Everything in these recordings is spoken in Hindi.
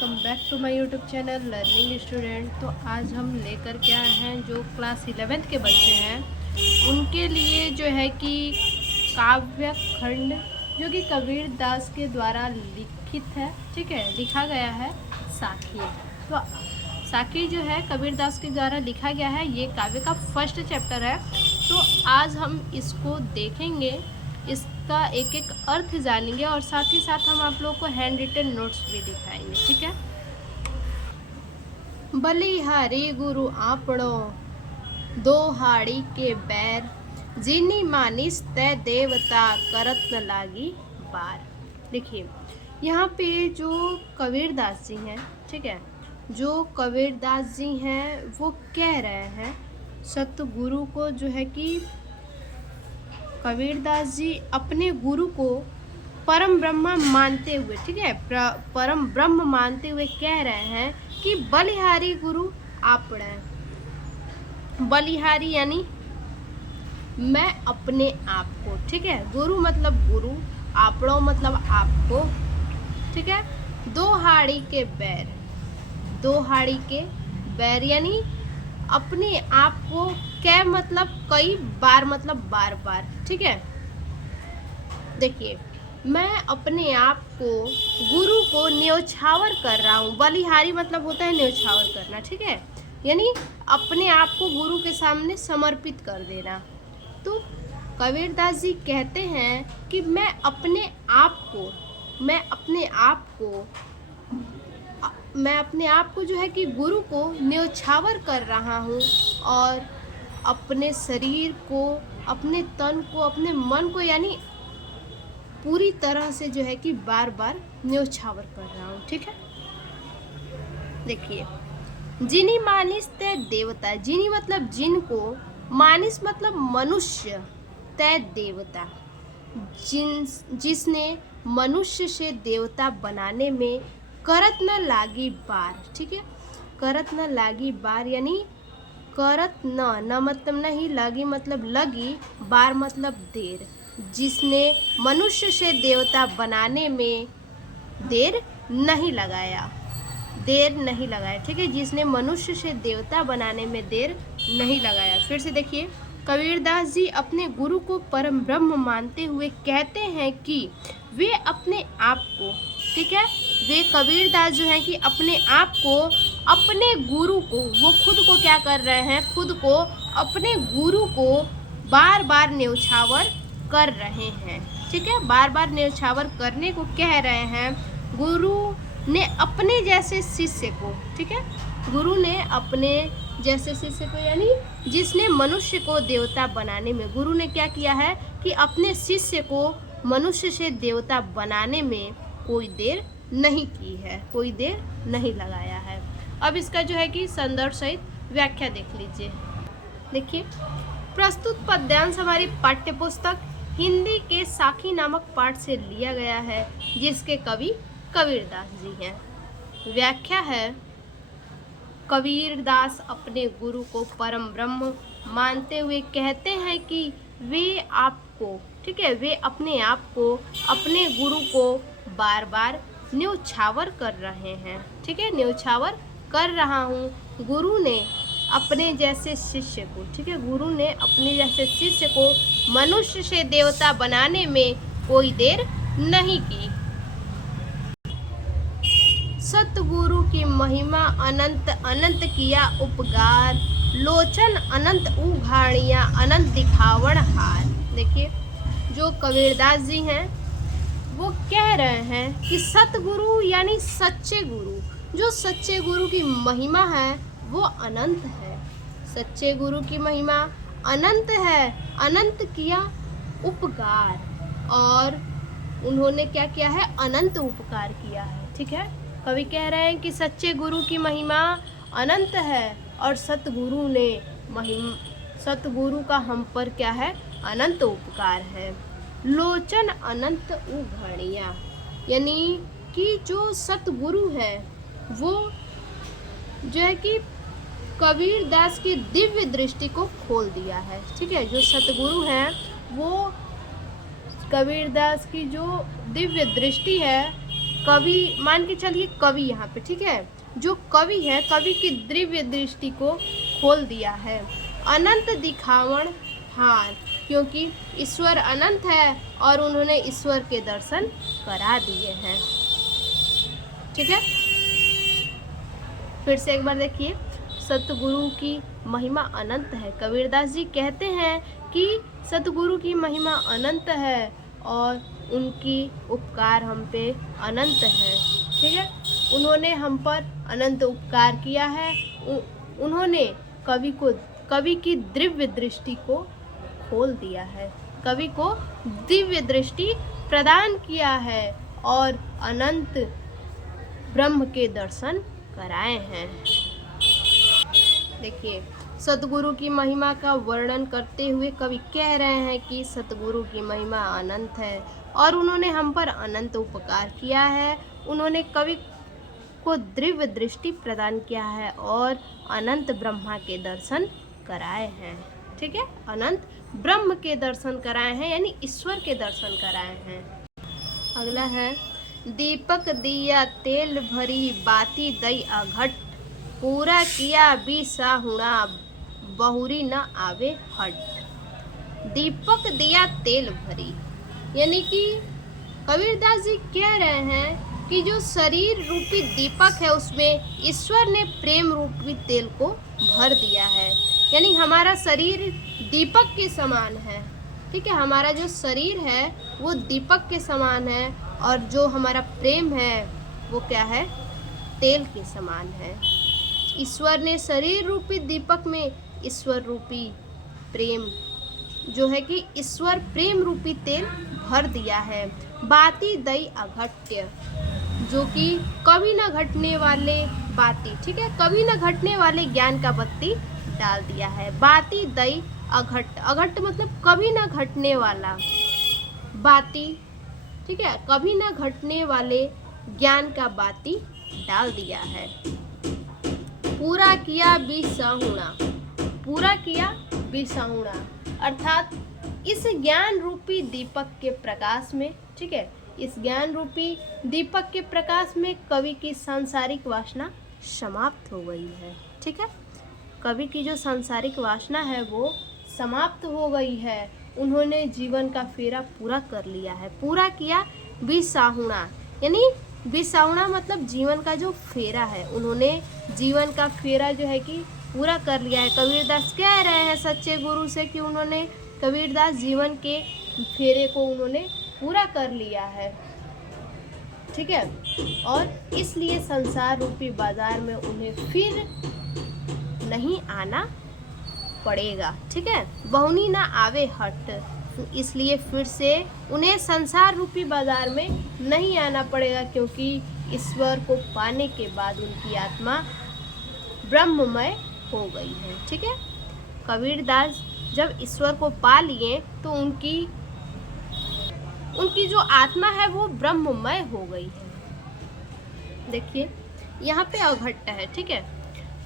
Welcome back to my YouTube channel learning student. तो आज हम लेकर के आए हैं जो क्लास 11th के बच्चे हैं उनके लिए जो है कि काव्य खंड जो कि कबीर दास के द्वारा लिखित है, ठीक है, लिखा गया है साखी। तो साखी जो है कबीर दास के द्वारा लिखा गया है, ये काव्य का फर्स्ट चैप्टर है। तो आज हम इसको देखेंगे, इसका एक एक अर्थ जानेंगे और साथ ही साथ हम आप लोगों को हैंड रिटन नोट्स भी दिखाएंगे, ठीक है। बलिहारी गुरु आपड़ो दो हाड़ी के बैर, जिनी मानिस तय देवता करत न लागी बार। देखिए यहाँ पे जो कबीर दास जी हैं, ठीक है, जो कबीर दास जी हैं वो कह रहे हैं सतगुरु को, जो है कि कबीर दास जी अपने गुरु को परम ब्रह्म मानते हुए, ठीक है, परम ब्रह्म मानते हुए कह रहे हैं कि बलिहारी गुरु आपड़े। बलिहारी यानी मैं अपने आप को, ठीक है, गुरु मतलब गुरु, आपड़ो मतलब आपको, ठीक है। दो हाड़ी के बैर, दो हाड़ी के बैर यानी अपने आप को, कै मतलब कई, बार मतलब बार बार, ठीक है। देखिए मैं अपने आप को, गुरु को न्योछावर कर रहा हूँ। बलिहारी मतलब होता है न्योछावर करना, ठीक है, यानी अपने आप को गुरु के सामने समर्पित कर देना। तो कबीर दास जी कहते हैं कि मैं अपने आप को, मैं अपने आप को जो है कि गुरु को न्योछावर कर रहा हूँ और अपने शरीर को, अपने तन को, अपने मन को, यानी पूरी तरह से जो है कि बार बार न्योछावर कर रहा हूँ, ठीक है। देखिए जिनी मानिस तय देवता, जिनी मतलब जिनको, मानिस मतलब मनुष्य, तय देवता जिसने मनुष्य से देवता बनाने में करत न लागी बार, ठीक है। करत न लागी बार यानी करत न मतलब नहीं, लगी मतलब लगी, बार मतलब देर, जिसने मनुष्य से देवता बनाने में देर नहीं लगाया, देर नहीं लगाया, ठीक है, जिसने मनुष्य से देवता बनाने में देर नहीं लगाया। फिर से देखिए कबीर दास जी अपने गुरु को परम ब्रह्म मानते हुए कहते हैं कि वे अपने आप को, ठीक है, वे कबीर दास जो है कि अपने आप को, अपने गुरु को, वो खुद को क्या कर रहे हैं, खुद को, अपने गुरु को बार बार न्योछावर कर रहे हैं, ठीक है, बार बार न्योछावर करने को कह रहे हैं। गुरु ने अपने जैसे शिष्य को, ठीक है, गुरु ने अपने जैसे शिष्य को, यानी जिसने मनुष्य को देवता बनाने में, गुरु ने क्या किया है कि अपने शिष्य को मनुष्य से देवता बनाने में कोई देर नहीं की है, कोई देर नहीं लगाया है। अब इसका जो है कि संदर्भ सहित व्याख्या देख लीजिए। देखिए प्रस्तुत पद्यांश हमारी पाठ्य पुस्तक हिंदी के साखी नामक पाठ से लिया गया है, जिसके कवि कबीर दास जी हैं। व्याख्या है, कबीर दास अपने गुरु को परम ब्रह्म मानते हुए कहते हैं कि वे आपको, ठीक है, वे अपने आप को, अपने गुरु को बार बार न्योछावर कर रहे हैं, ठीक है, न्योछावर कर रहा हूँ। गुरु ने अपने जैसे शिष्य को, ठीक है, गुरु ने अपने जैसे शिष्य को मनुष्य से देवता बनाने में कोई देर नहीं की। सतगुरु की महिमा अनंत अनंत किया उपकार, लोचन अनंत उघाड़ियाँ अनंत दिखावड़ हार। देखिए जो कबीर दास जी हैं वो कह रहे हैं कि सतगुरु यानी सच्चे गुरु, जो सच्चे गुरु की महिमा है वो अनंत है, सच्चे गुरु की महिमा अनंत है, अनंत किया उपकार, और उन्होंने क्या किया है, अनंत उपकार किया है, ठीक है। कवि कह रहे हैं कि सच्चे गुरु की महिमा अनंत है और सतगुरु का हम पर क्या है, अनंत उपकार है। लोचन अनंत उघाड़ियाँ यानी कि जो सतगुरु है वो जो है कि कबीर दास की दिव्य दृष्टि को खोल दिया है, ठीक है, जो सतगुरु हैं वो कबीर दास की जो दिव्य दृष्टि है कवि मान के चलिए, कवि यहाँ पे, ठीक है, जो कवि है कवि की दिव्य दृष्टि को खोल दिया है। अनंत दिखावण हार, क्योंकि ईश्वर अनंत है और उन्होंने ईश्वर के दर्शन करा दिए हैं। ठीक है, फिर से एक बार देखिए, सतगुरु की महिमा अनंत है। कबीरदास जी कहते हैं कि सतगुरु की महिमा अनंत है और उनकी उपकार हम पे अनंत है। ठीक है, उन्होंने हम पर अनंत उपकार किया है। उन्होंने कवि की दिव्य दृष्टि को खोल दिया है, कवि को दिव्य दृष्टि प्रदान किया है और अनंत ब्रह्म के दर्शन कराए हैं। देखिए, सतगुरु की महिमा का वर्णन करते हुए कवि कह रहे हैं कि सतगुरु की महिमा अनंत है और उन्होंने हम पर अनंत उपकार किया है। उन्होंने कवि को दिव्य दृष्टि प्रदान किया है और अनंत ब्रह्मा के दर्शन कराए हैं। ठीक है, अनंत ब्रह्म के दर्शन कराए हैं, यानी ईश्वर के दर्शन कराए हैं। अगला है, दीपक दिया तेल भरी बाती दई अघट, पूरा किया बिसाहुणा बहुरी न आवे हट। दीपक दिया तेल भरी, यानी कि कबीरदास जी कह रहे हैं कि जो शरीर रूपी दीपक है उसमें ईश्वर ने प्रेम रूपी तेल को भर दिया है, यानी हमारा शरीर दीपक के समान है। ठीक है, हमारा जो शरीर है वो दीपक के समान है और जो हमारा प्रेम है वो क्या है, तेल के समान है। ईश्वर ने शरीर रूपी दीपक में ईश्वर रूपी प्रेम, जो है कि ईश्वर प्रेम रूपी तेल भर दिया है। बाती दई अघट्य, जो कि कभी न घटने वाले बाती, ठीक है, कभी न घटने वाले ज्ञान का बत्ती डाल दिया है। बाती दई अघट, अघट मतलब कभी न घटने वाला, बाती, ठीक है, कभी न घटने वाले ज्ञान का बाती डाल दिया है। पूरा किया बिसाहुणा, पूरा किया बिसाहुणा, अर्थात इस ज्ञान रूपी दीपक के प्रकाश में, ठीक है, इस ज्ञान रूपी दीपक के प्रकाश में कवि की सांसारिक वासना समाप्त हो गई है। ठीक है, कवि की जो सांसारिक वासना है वो समाप्त हो गई है। उन्होंने जीवन का फेरा पूरा कर लिया है। पूरा किया बिसाहुणा, यानी बिसाहुणा मतलब जीवन का जो फेरा है, उन्होंने जीवन का फेरा जो है कि पूरा कर लिया है। कबीरदास कह रहे हैं सच्चे गुरु से कि उन्होंने, कबीरदास जीवन के फेरे को उन्होंने पूरा कर लिया है। ठीक है, और इसलिए संसार रूपी बाजार में उन्हें फिर नहीं आना पड़ेगा। ठीक है, बहुनी ना आवे हट, इसलिए फिर से उन्हें संसार रूपी बाजार में नहीं आना पड़ेगा, क्योंकि ईश्वर को पाने के बाद उनकी आत्मा ब्रह्ममय हो गई है। ठीक है, कबीरदास जब ईश्वर को पा लिए तो उनकी जो आत्मा है वो ब्रह्ममय हो गई है। देखिए, यहाँ पे अघट्ट है। ठीक है,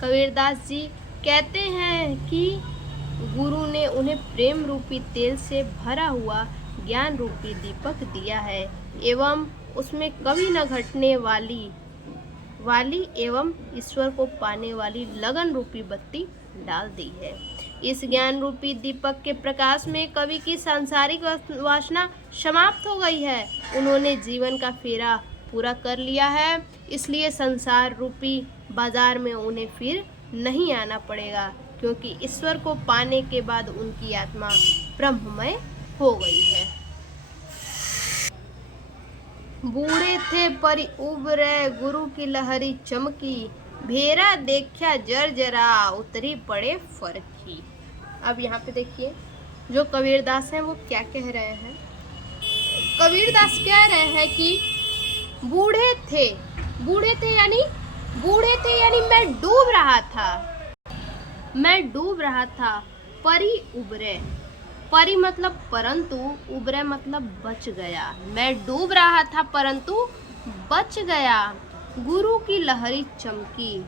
कबीरदास जी कहते हैं कि गुरु ने उन्हें प्रेम रूपी तेल से भरा हुआ ज्ञान रूपी दीपक दिया है एवं उसमें कभी न घटने वाली एवं ईश्वर को पाने वाली लगन रूपी बत्ती डाल दी है। इस ज्ञान रूपी दीपक के प्रकाश में कवि की सांसारिक वासना समाप्त हो गई है। उन्होंने जीवन का फेरा पूरा कर लिया है, इसलिए संसार रूपी बाजार में उन्हें फिर नहीं आना पड़ेगा, क्योंकि ईश्वर को पाने के बाद उनकी आत्मा ब्रह्ममय हो गई है। बूढ़े थे पर उबरे गुरु की लहरी चमकी, भेरा देखा जर्जरा उतरी पड़े फरकी। अब यहाँ पे देखिए, जो कबीरदास हैं वो क्या कह रहे हैं। कबीरदास कह रहे हैं कि बूढ़े थे यानी मैं डूब रहा था, परी उबरे, परी मतलब परंतु, उबरे मतलब बच गया। मैं डूब रहा था परंतु बच गया। गुरु की लहरी चमकी,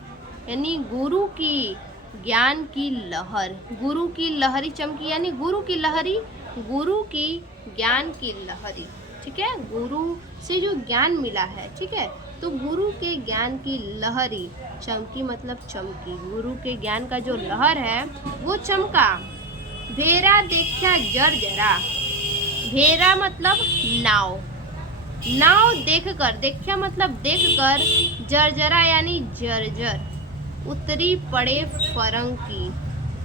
यानी गुरु की ज्ञान की लहर, गुरु की लहरी चमकी, यानी गुरु की लहरी, गुरु की ज्ञान की लहरी। ठीक है, गुरु से जो ज्ञान मिला है, ठीक है, तो गुरु के ज्ञान की लहरी चमकी मतलब चमकी, गुरु के ज्ञान का जो लहर है वो चमका। भेरा देखा जर्जरा, भेरा मतलब नाव, नाव देखकर, देखा मतलब देखकर, जर्जरा यानी जर्जर, उतरी पड़े फरंकी,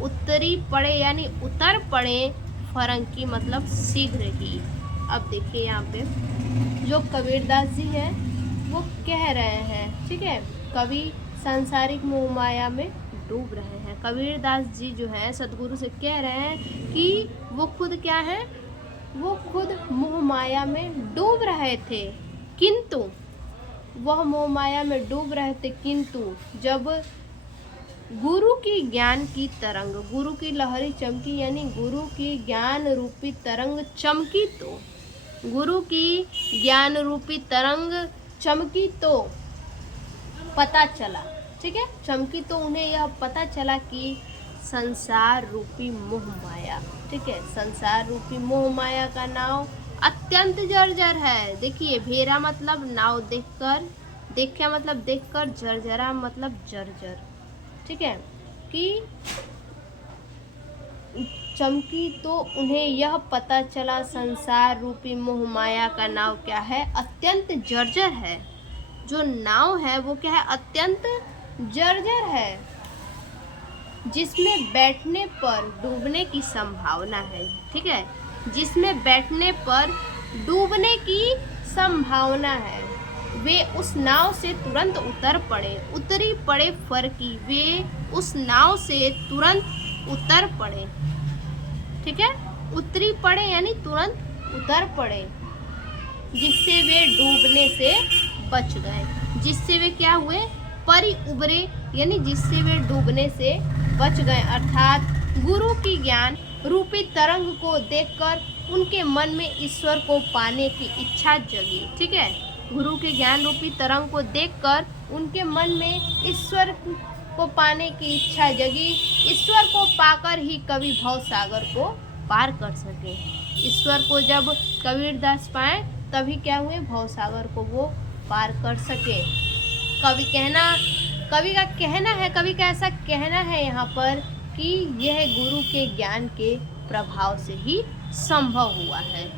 उतरी पड़े यानी उतर पड़े, फरंकी मतलब शीघ्र ही। अब देखिए यहाँ पे जो कबीरदास जी है वो कह रहे हैं, ठीक है, कवि सांसारिक मोह माया में डूब रहे हैं। कबीरदास जी जो है सदगुरु से कह रहे हैं कि वो खुद क्या है, वो खुद मोह माया में डूब रहे थे, किंतु वह मोह माया में डूब रहे थे, किंतु जब गुरु की ज्ञान की तरंग, गुरु की लहरी चमकी यानी गुरु की ज्ञान रूपी तरंग चमकी, तो गुरु की ज्ञान रूपी तरंग चमकी तो पता चला, ठीक है, चमकी तो उन्हें यह पता चला कि संसार रूपी मोह माया, ठीक है, संसार रूपी मोह माया का नाव अत्यंत जर्जर है। देखिए भेरा मतलब नाव देखकर, देखा मतलब देखकर, जर्जरा मतलब जर्जर, ठीक है, कि चमकी तो उन्हें यह पता चला संसार रूपी मोह माया का नाव क्या है, अत्यंत जर्जर है। जो नाव है वो क्या है, अत्यंत जर्जर है, जिसमें बैठने पर डूबने की संभावना है, ठीक है, जिसमें बैठने पर डूबने की संभावना है। वे उस नाव से तुरंत उतर पड़े, उतरी पड़े फरकी, वे उस नाव से तुरंत उतर पड़े, ठीक है, उतरी पड़े यानी तुरंत उतर पड़े, जिससे वे डूबने से बच गए, जिससे वे क्या हुए, परी उबरे यानी जिससे वे डूबने से बच गए, अर्थात गुरु की ज्ञान रूपी तरंग को देखकर उनके मन में ईश्वर को पाने की इच्छा जगी, ठीक है, गुरु के ज्ञान रूपी तरंग को देखकर उनके मन में ईश्वर को पाने की इच्छा जगी, ईश्वर को पाकर ही कवि भव सागर को पार कर सके। ईश्वर को जब कबीरदास पाए तभी क्या हुए, भव सागर को वो पार कर सके। कवि का कहना है, कवि का ऐसा कहना है यहाँ पर कि यह गुरु के ज्ञान के प्रभाव से ही संभव हुआ है।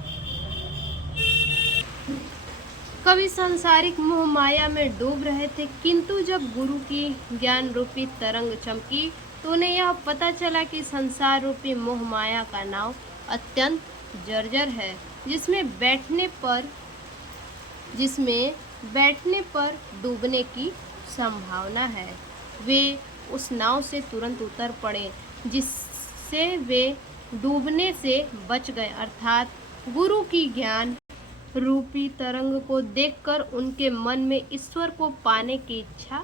कवि सांसारिक मोह माया में डूब रहे थे, किंतु जब गुरु की ज्ञान रूपी तरंग चमकी तो उन्हें यह पता चला कि संसार रूपी मोह माया का नाव अत्यंत जर्जर है, जिसमें बैठने पर डूबने की संभावना है। वे उस नाव से तुरंत उतर पड़े, जिससे वे डूबने से बच गए, अर्थात गुरु की ज्ञान रूपी तरंग को देखकर उनके मन में ईश्वर को पाने की इच्छा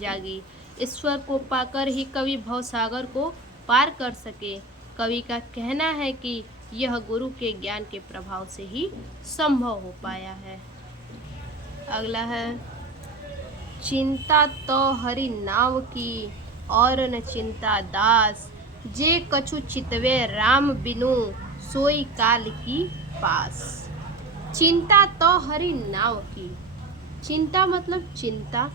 जागी। ईश्वर को पाकर ही कवि भवसागर को पार कर सके। कवि का कहना है कि यह गुरु के ज्ञान के प्रभाव से ही संभव हो पाया है। अगला है, चिंता तो हरि नाव की और न चिंता दास, जे कछु चितवे राम बिनु सोई काल की पास। चिंता तो हरि नाव की, चिंता मतलब चिंता,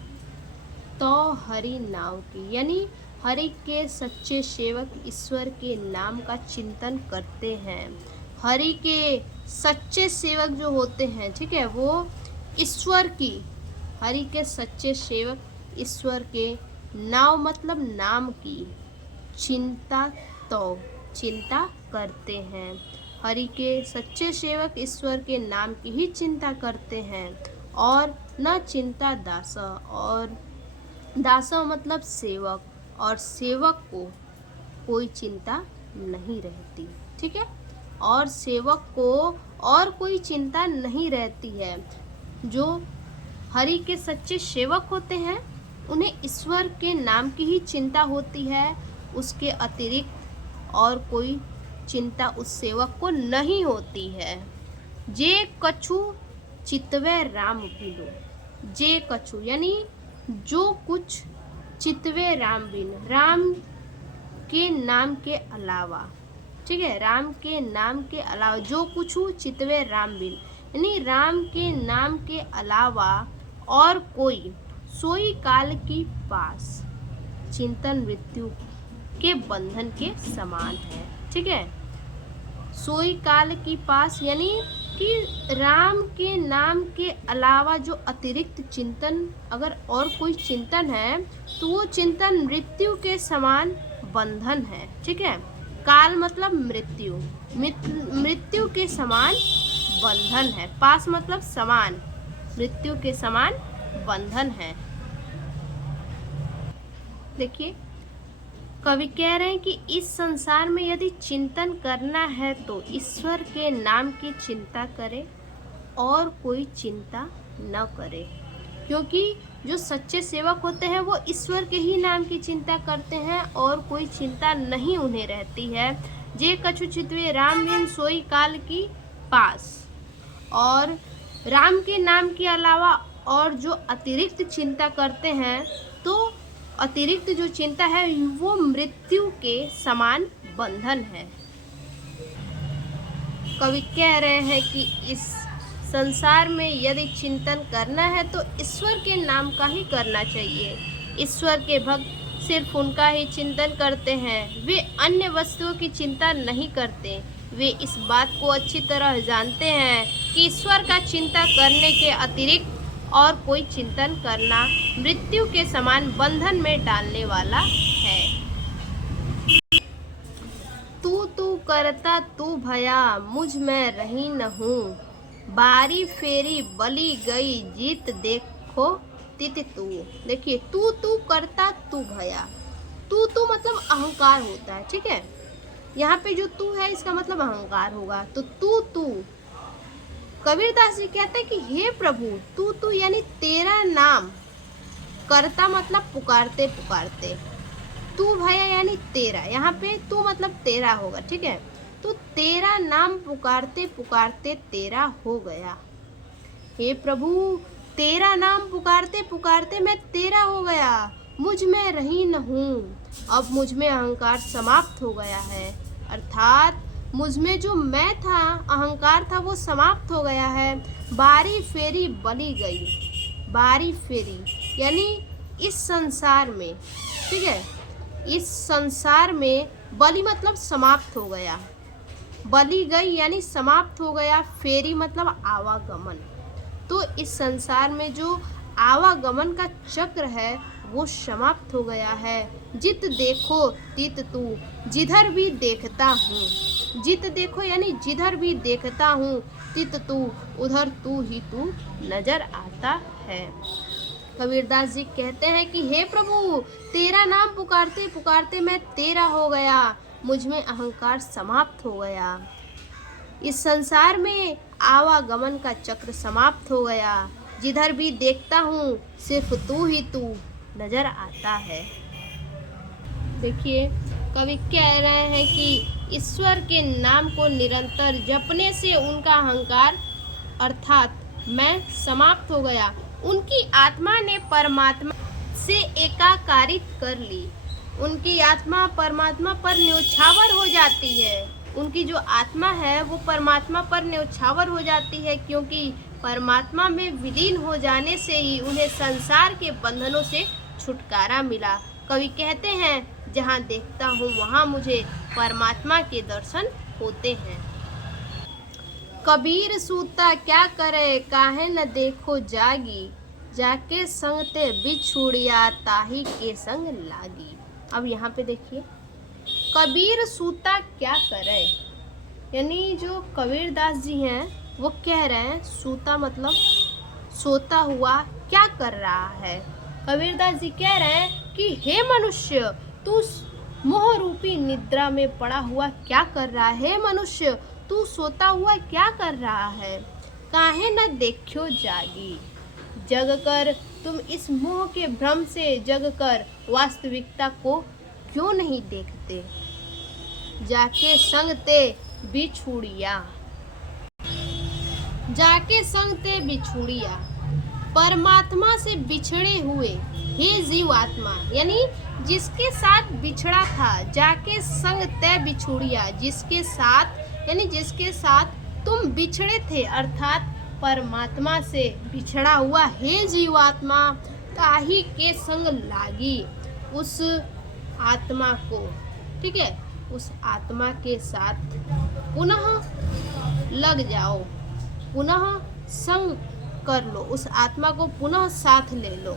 तो हरि नाव की यानी हरि के सच्चे सेवक ईश्वर के नाम का चिंतन करते हैं। हरि के सच्चे सेवक जो होते हैं, ठीक है, वो ईश्वर की, हरि के सच्चे सेवक ईश्वर के नाव मतलब नाम की चिंता करते हैं। हरि के सच्चे सेवक ईश्वर के नाम की ही चिंता करते हैं। और न चिंता दास, और दास मतलब सेवक, और सेवक को कोई चिंता नहीं रहती, ठीक है, और सेवक को और कोई चिंता नहीं रहती है। जो हरि के सच्चे सेवक होते हैं उन्हें ईश्वर के नाम की ही चिंता होती है, उसके अतिरिक्त और कोई चिंता उस सेवक को नहीं होती है। जे कछु चितवे राम बिनु, जे कछु यानी जो कुछ, चितवे राम बिनु राम के नाम के अलावा, ठीक है, राम के नाम के अलावा जो कुछ चितवे राम बिनु यानी राम के नाम के अलावा और कोई सोई काल की पास चिंतन मृत्यु के बंधन के समान है। ठीक है, सोई काल की पास यानी कि राम के नाम के अलावा जो अतिरिक्त चिंतन अगर और कोई चिंतन है तो वो चिंतन मृत्यु के समान बंधन है। ठीक है, काल मतलब मृत्यु, मृत्यु के समान बंधन है। पास मतलब समान, मृत्यु के समान बंधन है। देखिए कवि कह रहे हैं कि इस संसार में यदि चिंतन करना है तो ईश्वर के नाम की चिंता करे और कोई चिंता न करे, क्योंकि जो सच्चे सेवक होते हैं वो ईश्वर के ही नाम की चिंता करते हैं और कोई चिंता नहीं उन्हें रहती है। जे कछु चितवे राम बिन सोई काल की पास, और राम के नाम के अलावा और जो अतिरिक्त चिंता करते हैं तो अतिरिक्त जो चिंता है वो मृत्यु के समान बंधन है। कवि कह रहे हैं कि इस संसार में यदि चिंतन करना है तो ईश्वर के नाम का ही करना चाहिए। ईश्वर के भक्त सिर्फ उनका ही चिंतन करते हैं, वे अन्य वस्तुओं की चिंता नहीं करते। वे इस बात को अच्छी तरह जानते हैं कि ईश्वर का चिंता करने के अतिरिक्त और कोई चिंतन करना मृत्यु के समान बंधन में डालने वाला है। तू करता तू भया मुझ में रही न हूँ, बारी फेरी बली गई जीत देखो तित तू। देखिए तू करता तू भया, तू मतलब अहंकार होता है। ठीक है, यहाँ पे जो तू है इसका मतलब अहंकार होगा। तो तू कबीरदास जी कहते हैं कि हे प्रभु तू यानी तेरा नाम, करता मतलब पुकारते पुकारते, तू भया यानी तेरा, यहाँ पे तू मतलब तेरा होगा। ठीक है, तो तेरा नाम पुकारते पुकारते तेरा हो गया। हे प्रभु तेरा नाम पुकारते पुकारते मैं तेरा हो गया, मुझ में रही न हूँ, अब मुझ में अहंकार समाप्त हो गया है। अर्थात मुझ में जो मैं था, अहंकार था, वो समाप्त हो गया है। बारी फेरी बली गई, बारी फेरी यानी इस संसार में, ठीक है, इस संसार में बली मतलब समाप्त हो गया, बली गई यानी समाप्त हो गया, फेरी मतलब आवागमन। तो इस संसार में जो आवागमन का चक्र है वो समाप्त हो गया है। जित देखो तित तू, जिधर भी देखता हूँ, जित देखो यानी जिधर भी देखता हूँ, तित तू उधर तू ही तू नजर आता है। कबीरदास जी कहते हैं कि हे प्रभु तेरा नाम पुकारते पुकारते मैं तेरा हो गया, मुझ में अहंकार समाप्त हो गया, इस संसार में आवागमन का चक्र समाप्त हो गया, जिधर भी देखता हूँ सिर्फ तू ही तू नजर आता है। देखिए कवि कह रहे हैं कि ईश्वर के नाम को निरंतर जपने से उनका अहंकार अर्थात मैं समाप्त हो गया। उनकी आत्मा ने परमात्मा से एकाकारित कर ली, उनकी आत्मा परमात्मा पर न्योछावर हो जाती है। उनकी जो आत्मा है वो परमात्मा पर न्योछावर हो जाती है, क्योंकि परमात्मा में विलीन हो जाने से ही उन्हें संसार के बंधनों से छुटकारा मिला। कवि कहते हैं जहाँ देखता हूँ वहाँ मुझे परमात्मा के दर्शन होते हैं। कबीर सूता क्या करे काहे न देखो जागी, जाके संग ते बिछुड़िया ताही के संग लागी। अब यहाँ पे देखिए कबीर सूता क्या करे, यानी जो कबीरदास जी हैं वो कह रहे हैं, सूता मतलब सोता हुआ क्या कर रहा है। कबीरदास जी कह रहे हैं कि हे मनुष्य तू मोह रूपी निद्रा में पड़ा हुआ क्या कर रहा है, हे मनुष्य तू सोता हुआ क्या कर रहा है। काहे न देखो जागी, जग कर तुम इस मोह के भ्रम से जग कर वास्तविकता को क्यों नहीं देखते। जाके संग ते बिछुड़िया, जाके संग ते बिछुड़िया, परमात्मा से बिछड़े हुए हे जीवात्मा, यानी जिसके साथ बिछड़ा था, जाके संग ते बिछुड़िया, जिसके साथ यानी जिसके साथ तुम बिछड़े थे, अर्थात परमात्मा से बिछड़ा हुआ हे जीवात्मा ताही के संग लागी। उस आत्मा को, ठीक है, उस आत्मा के साथ पुनः लग जाओ, पुनः संग कर लो, उस आत्मा को पुनः साथ ले लो,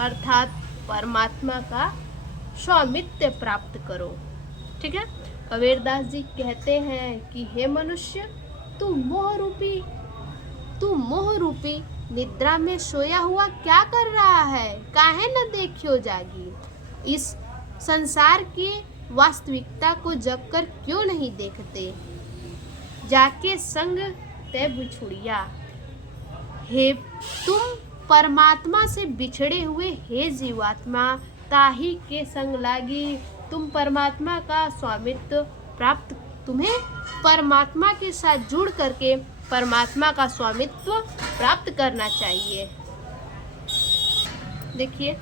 अर्थात परमात्मा का स्वामित्व प्राप्त करो। ठीक है। कबीरदास जी कहते हैं कि हे मनुष्य, तू मोह रूपी निद्रा में सोया हुआ क्या कर रहा है? काहे न देखियो जागी। इस संसार की वास्तविकता को जगकर क्यों नहीं देखते? जाके संग ते बिछुड़िया। हे तुम परमात्मा से बिछड़े हुए हे जीवात्मा ताही के संग लागी। तुम परमात्मा का स्वामित्व प्राप्त, तुम्हें परमात्मा के साथ जुड़ करके परमात्मा का स्वामित्व प्राप्त करना चाहिए। देखिए,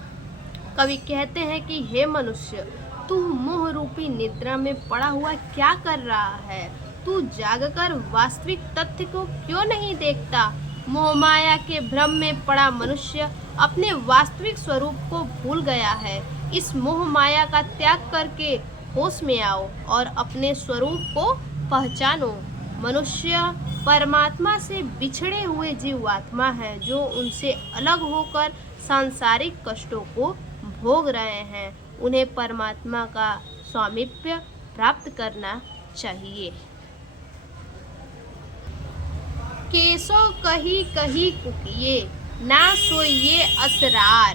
कवि कहते हैं कि हे मनुष्य, तू मोह रूपी निद्रा में पड़ा हुआ क्या कर रहा है? तू जागकर वास्तविक तथ्य को क्यों नहीं देखता? मोह माया के भ्रम में पड़ा मनुष्य अपने वास्तविक स्वरूप को भूल गया है। इस मोह माया का त्याग करके होश में आओ और अपने स्वरूप को पहचानो। मनुष्य परमात्मा से बिछड़े हुए जीवात्मा है जो उनसे अलग होकर सांसारिक कष्टों को भोग रहे हैं। उन्हें परमात्मा का स्वामित्व प्राप्त करना चाहिए। केसो कही कही कुकिए, ना सोइए असरार।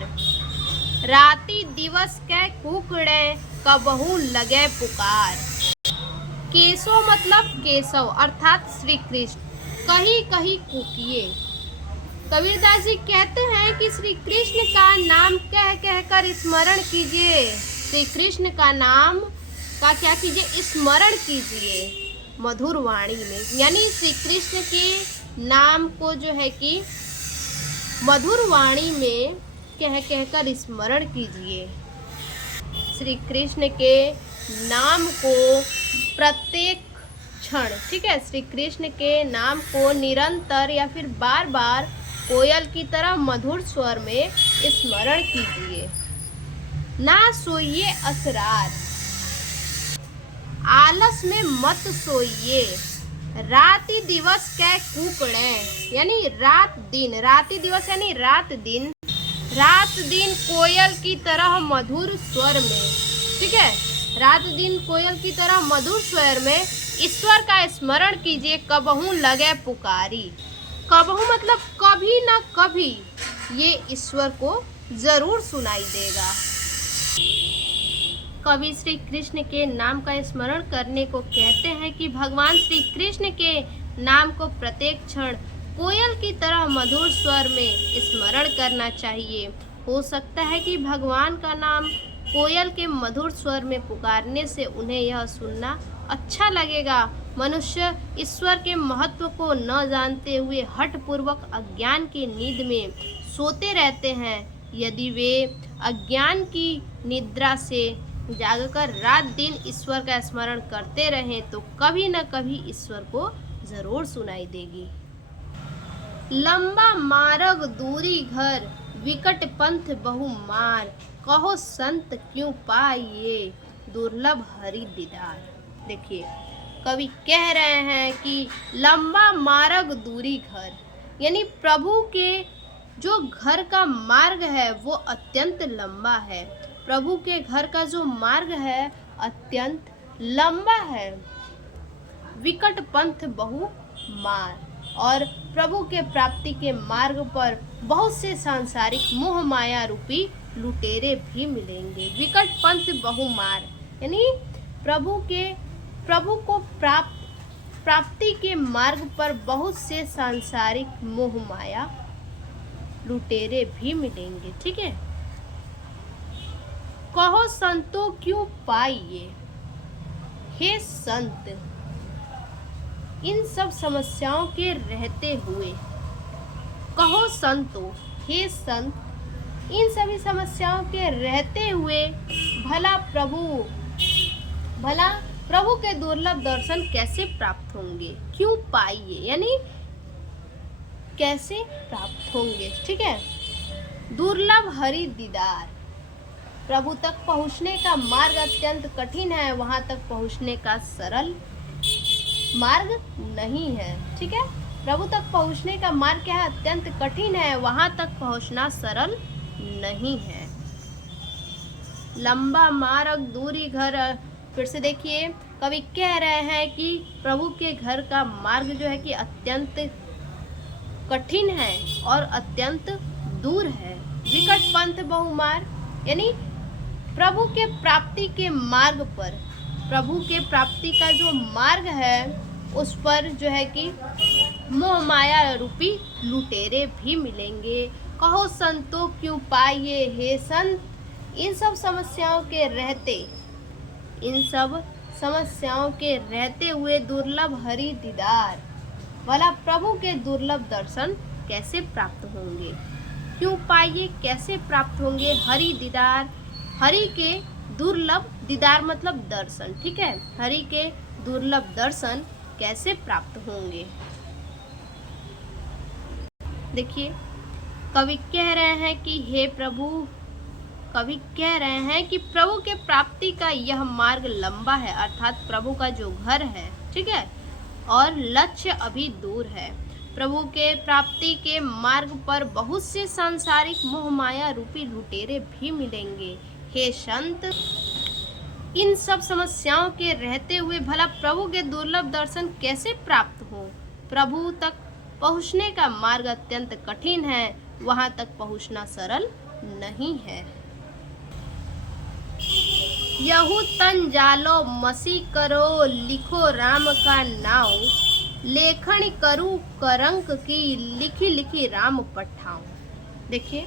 राति दिवस के कुकड़े, कबहू लगे पुकार। केसो मतलब केशव अर्थात श्री कृष्ण। कही कही कुकिए, कबीरदास जी कहते हैं कि श्री कृष्ण का नाम कह कहकर स्मरण कीजिए। श्री कृष्ण का नाम का क्या कीजिए? स्मरण कीजिए मधुर वाणी में, यानी श्री कृष्ण के नाम को जो है कि मधुर वाणी में कह कहकर स्मरण कीजिए। श्री कृष्ण के नाम को प्रत्येक क्षण, ठीक है, श्री कृष्ण के नाम को निरंतर या फिर बार बार कोयल की तरह मधुर स्वर में स्मरण कीजिए। ना सोइए असरार, आलस में मत सोइए। राति दिवस के कुकड़े, यानी रात दिन, राति दिवस यानी रात दिन, रात दिन कोयल की तरह मधुर स्वर में, ठीक है, रात दिन कोयल की तरह मधुर स्वर में ईश्वर का स्मरण कीजिए। कबहू लगे पुकारी, कबहू मतलब कभी न कभी ये ईश्वर को जरूर सुनाई देगा। कवि श्री कृष्ण के नाम का स्मरण करने को कहते हैं कि भगवान श्री कृष्ण के नाम को प्रत्येक क्षण कोयल की तरह मधुर स्वर में स्मरण करना चाहिए। हो सकता है कि भगवान का नाम कोयल के मधुर स्वर में पुकारने से उन्हें यह सुनना अच्छा लगेगा। मनुष्य ईश्वर के महत्व को न जानते हुए हठपूर्वक अज्ञान की नींद में सोते रहते हैं। यदि वे अज्ञान की निद्रा से जागकर रात दिन ईश्वर का स्मरण करते रहें तो कभी न कभी ईश्वर को जरूर सुनाई देगी। लंबा मार्ग दूरी घर, विकट पंथ बहु मार। कहो संत क्यों पाइए, दुर्लभ हरि दीदार। देखिए, कवि कह रहे हैं कि लंबा मार्ग दूरी घर, यानी प्रभु के जो घर का मार्ग है वो अत्यंत लंबा है। प्रभु के घर का जो मार्ग है अत्यंत लंबा है। विकट पंथ बहु मार, और प्रभु के प्राप्ति के मार्ग पर बहुत से सांसारिक मोह माया रूपी लुटेरे भी मिलेंगे। विकट पंथ बहु मार, यानी प्रभु को प्राप्ति के मार्ग पर बहुत से सांसारिक मोह माया लुटेरे भी मिलेंगे। ठीक है। कहो संतो क्यों पाइए, हे संत, इन सब समस्याओं के रहते हुए, कहो संतो, हे संत, इन सभी समस्याओं के रहते हुए भला प्रभु के दुर्लभ दर्शन कैसे प्राप्त होंगे। क्यों पाइए, यानी कैसे प्राप्त होंगे। ठीक है, दुर्लभ हरि दीदार, प्रभु तक पहुँचने का मार्ग अत्यंत कठिन है, वहाँ तक पहुँचने का सरल मार्ग नहीं है। ठीक है, प्रभु तक पहुँचने का मार्ग क्या है, अत्यंत कठिन है, वहाँ तक पहुँचना सरल नहीं है। लंबा मार्ग दूरी घर, फिर से देखिए कवि कह रहे हैं कि प्रभु के घर का मार्ग जो है कि अत्यंत कठिन है और अत्यंत दूर है। विकट पंथ बहुमार, यानी प्रभु के प्राप्ति के मार्ग पर, प्रभु के प्राप्ति का जो मार्ग है उस पर जो है कि मोह माया रूपी लुटेरे भी मिलेंगे। कहो संतो क्यों पाइए हे संत, इन सब समस्याओं के रहते, इन सब समस्याओं के रहते हुए दुर्लभ हरि दीदार, वाला प्रभु के दुर्लभ दर्शन कैसे प्राप्त होंगे। क्यों पाइए, कैसे प्राप्त होंगे, हरि दीदार, हरि के दुर्लभ, दीदार मतलब दर्शन। ठीक है, हरि के दुर्लभ दर्शन कैसे प्राप्त होंगे। देखिए कवि कह रहे हैं कि हे प्रभु, कवि कह रहे हैं कि प्रभु के प्राप्ति का यह मार्ग लंबा है, अर्थात प्रभु का जो घर है, ठीक है, और लक्ष्य अभी दूर है। प्रभु के प्राप्ति के मार्ग पर बहुत से सांसारिक मोह माया रूपी लुटेरे भी मिलेंगे। हे संत, इन सब समस्याओं के रहते हुए भला प्रभु के दुर्लभ दर्शन कैसे प्राप्त हो। प्रभु तक पहुँचने का मार्ग अत्यंत कठिन है, वहाँ तक पहुँचना सरल नहीं है। यहू तन जालो मसी करो, लिखो राम का नाव, लेखन करूँ करंक की, लिखी लिखी राम पठाऊं। देखिए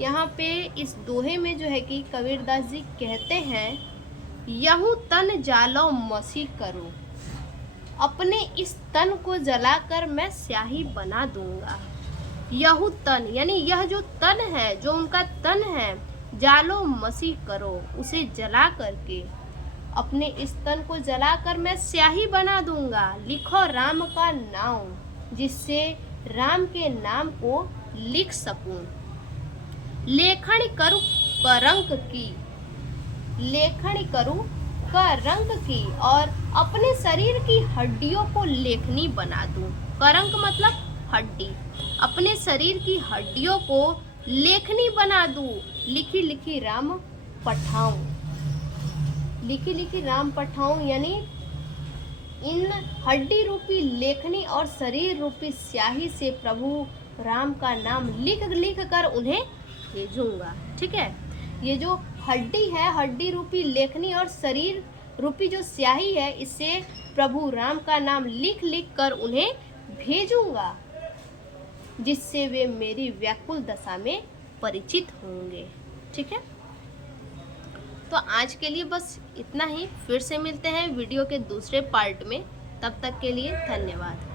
यहाँ पे इस दोहे में जो है कि कबीरदास जी कहते हैं, यहू तन जालो मसी करो, अपने इस तन को जलाकर मैं स्याही बना दूंगा। यहू तन यानी यह जो तन है, जो उनका तन है, जालो मसी करो, उसे जला करके, अपने इस तन को जलाकर मैं स्याही बना दूंगा। लिखो राम का नाम, जिससे राम के नाम को लिख सकूं। लेखन करूं करंक की, लेखन करूं करंक की, और अपने शरीर की हड्डियों को लेखनी बना दूं। करंक मतलब हड्डी, अपने शरीर की हड्डियों को लेखनी बना दूं। लिखी लिखी राम पठाऊं, लिखी लिखी राम पठाऊं, यानी इन हड्डी रूपी लेखनी और शरीर रूपी स्याही से प्रभु राम का नाम लिख लिख कर उन्हें भेजूंगा। ठीक है, ये जो हड्डी है, हड्डी रूपी लेखनी और शरीर रूपी जो स्याही है, इससे प्रभु राम का नाम लिख लिख कर उन्हें भेजूंगा, जिससे वे मेरी व्याकुल दशा में परिचित होंगे। ठीक है, तो आज के लिए बस इतना ही। फिर से मिलते हैं वीडियो के दूसरे पार्ट में, तब तक के लिए धन्यवाद।